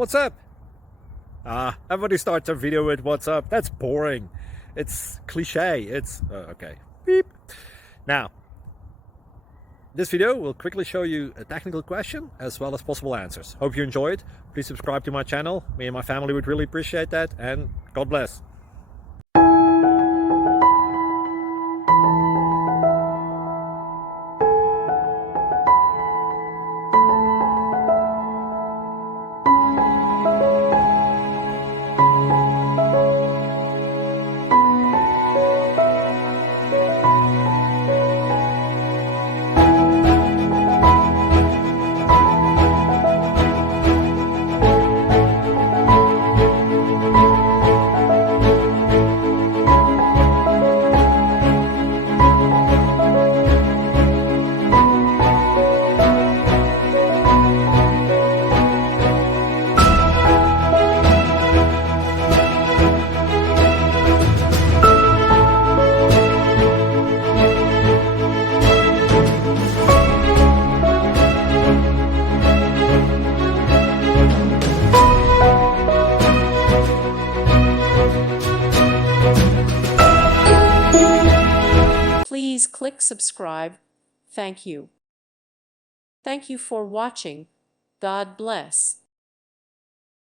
What's up? Everybody starts a video with what's up. That's boring. It's cliche. It's okay. Beep. Now, this video will quickly show you a technical question as well as possible answers. Hope you enjoyed. Please subscribe to my channel. Me and my family would really appreciate that, and God bless. Please click subscribe. Thank you. Thank you for watching. God bless.